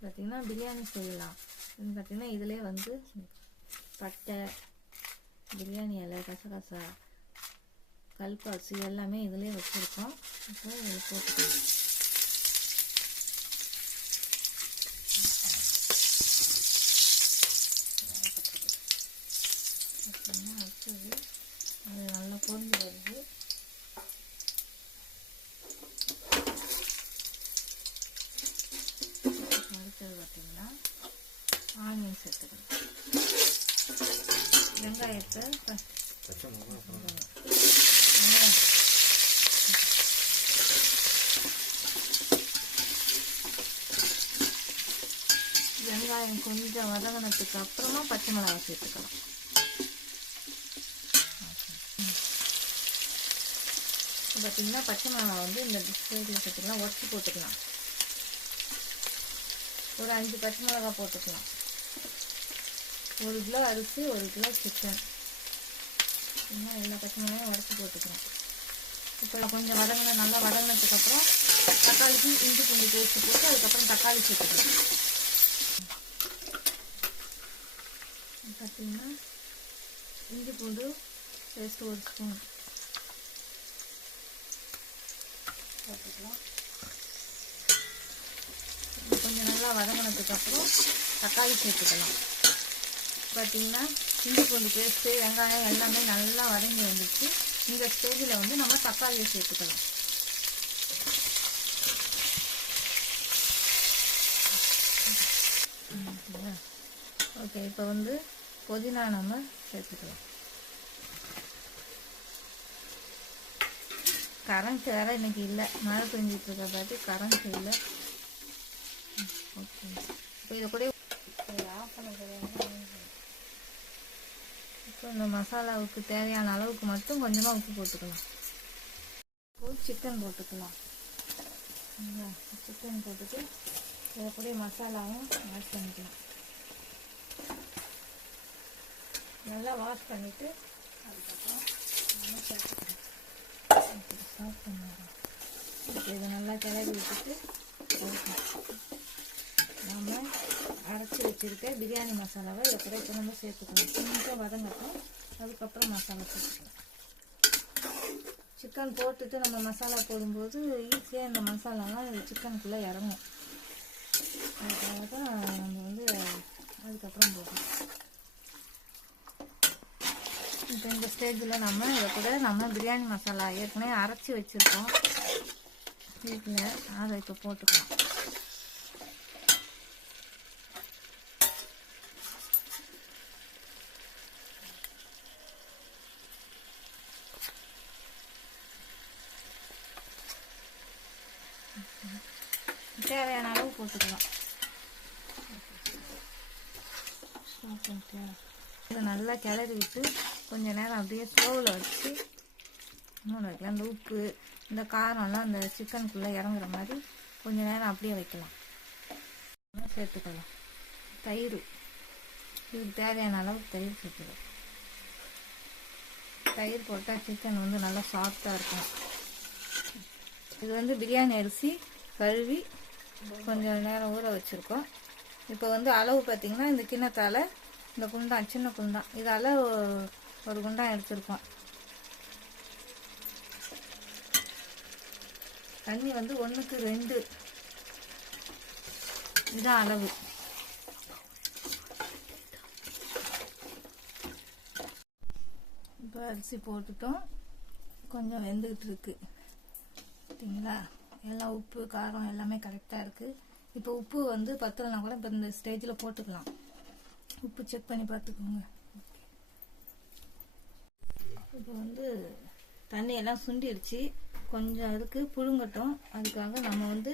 பார்த்தீங்கன்னா பிரியாணி செய்யலாம். பார்த்தீங்கன்னா இதிலே வந்து பட்டை, பிரியாணி இலை, கசகசா, கல்பாசி எல்லாமே இதிலே வச்சுருக்கோம். இப்போ இதில் போட்டுக்கலாம். அடுத்தது அது நல்லா பொரிஞ்சு வருது. அடுத்தது பார்த்தீங்கன்னா ஆனியன் சேர்த்துக்கணும். வெங்காயத்தை வெங்காயம் கொஞ்சம் வதங்கினதுக்கு அப்புறமா பச்சை மிளகாய் சேர்த்துக்கலாம். பார்த்தீங்கன்னா பச்சை மிளகாய் வந்து இந்த ஸ்டேஜில் சேர்த்துக்கலாம். உடச்சி போட்டுக்கலாம். ஒரு 5 பச்சை மிளகாய் போட்டுக்கலாம். 1 கிலோ அரிசி, 1 கிலோ சிக்கன். இன்னும் எல்லா பச்சை மிளகாயும் உடச்சி போட்டுக்கலாம். இப்போ கொஞ்சம் நல்லா வதங்கினதுக்கப்புறம் தக்காளிக்கு இஞ்சி பூண்டு பேஸ்ட்டு போட்டு அதுக்கப்புறம் தக்காளி சேர்த்துக்கலாம். பார்த்தீங்கன்னா இஞ்சி பூண்டு பேஸ்ட்டு 1 ஸ்பூன் போட்டுக்கலாம். கொஞ்சம் நல்லா வதங்கினதுக்கப்புறம் தக்காளி சேர்த்துக்கலாம். பார்த்தீங்கன்னா இஞ்சி பூண்டு பேஸ்ட்டு, வெங்காயம் எல்லாமே நல்லா வதங்கி வந்துச்சு. இந்த ஸ்டேஜில் வந்து நம்ம தக்காளியை சேர்த்துக்கலாம். ஓகே, இப்போ வந்து புதினா நம்ம சேர்த்துக்கலாம். கரண்ட் வேறு இன்னைக்கு இல்லை, மழை பெஞ்சிட்டு இருக்க பார்த்து கரண்ட் இல்லை. ஓகே, இப்போ இதை கூட ஆஃப் பண்ண தெரியாது. இப்போ இந்த மசாலாவுக்கு தேவையான அளவுக்கு மட்டும் கொஞ்சமாக உப்பு போட்டுக்கலாம். சிக்கன் போட்டுக்கலாம். சிக்கன் போட்டுட்டு இதை கூட மசாலாவும் ஆட் பண்ணிக்கலாம். நல்லா வாஷ் பண்ணிவிட்டு அதுக்கப்புறம் நம்ம சேர்த்துக்கலாம். ஸ்டார்ட் பண்ணுவோம். இப்போ இதை நல்லா கிளறி விட்டுட்டு நம்ம அரைச்சி வச்சுருக்க பிரியாணி மசாலாவை இதை கூட இப்போ நம்ம சேர்த்துக்கணும். கொஞ்சம் வதங்கட்டும், அதுக்கப்புறம் மசாலா சேர்த்துக்கலாம். சிக்கன் போட்டுட்டு நம்ம மசாலா போடும்போது ஈஸியாக இந்த மசாலாலாம் சிக்கனுக்குள்ளே இறங்கும். அதுக்காக தான் நம்ம வந்து அதுக்கப்புறம் போடுறோம். இப்போ இந்த ஸ்டேஜில் நம்ம இதை கூட நம்ம பிரியாணி மசாலா ஏற்கனவே அரைச்சி வச்சுருக்கோம் வீட்டில், அதை இப்போ போட்டுக்கலாம். தேவையான அளவு போட்டுக்கலாம். இதை நல்லா கிளறி விட்டு கொஞ்சம் நேரம் அப்படியே ஸ்லோவில் வச்சு வைக்கலாம். இந்த உப்பு, இந்த காரம்லாம் அந்த சிக்கனுக்குள்ளே இறங்குற மாதிரி கொஞ்சம் நேரம் அப்படியே வைக்கலாம். சேர்த்துக்கலாம் தயிர். இதுக்கு தேவையான அளவுக்கு தயிர் சேர்த்துக்கலாம். தயிர் போட்டால் சிக்கன் வந்து நல்லா சாஃப்டாக இருக்கும். இது வந்து பிரியாணி அரிசி கழுவி கொஞ்சம் நேரம் ஊற வச்சுருக்கோம். இப்போ வந்து அளவு பார்த்திங்கன்னா இந்த கிண்ணத்தால் இந்த குண்டான், சின்ன குண்டான், இதால் ஒரு குண்டான் எடுத்துருக்கோம். தண்ணி வந்து 1க்கு 2 இதான் அளவு. இப்போ அரிசி போட்டுட்டோம், கொஞ்சம் வெந்துக்கிட்டு இருக்கு. பார்த்தீங்களா, எல்லாம் உப்பு காரம் எல்லாமே கரெக்டாக இருக்குது. இப்போ உப்பு வந்து பத்தலைனா கூட இப்போ இந்த ஸ்டேஜில் போட்டுக்கலாம். உப்பு செக் பண்ணி பார்த்துக்கோங்க. இப்போ வந்து தண்ணியெல்லாம் சுண்டிடுச்சு, கொஞ்சம் அதுக்கு புழுங்கட்டும். அதுக்காக நம்ம வந்து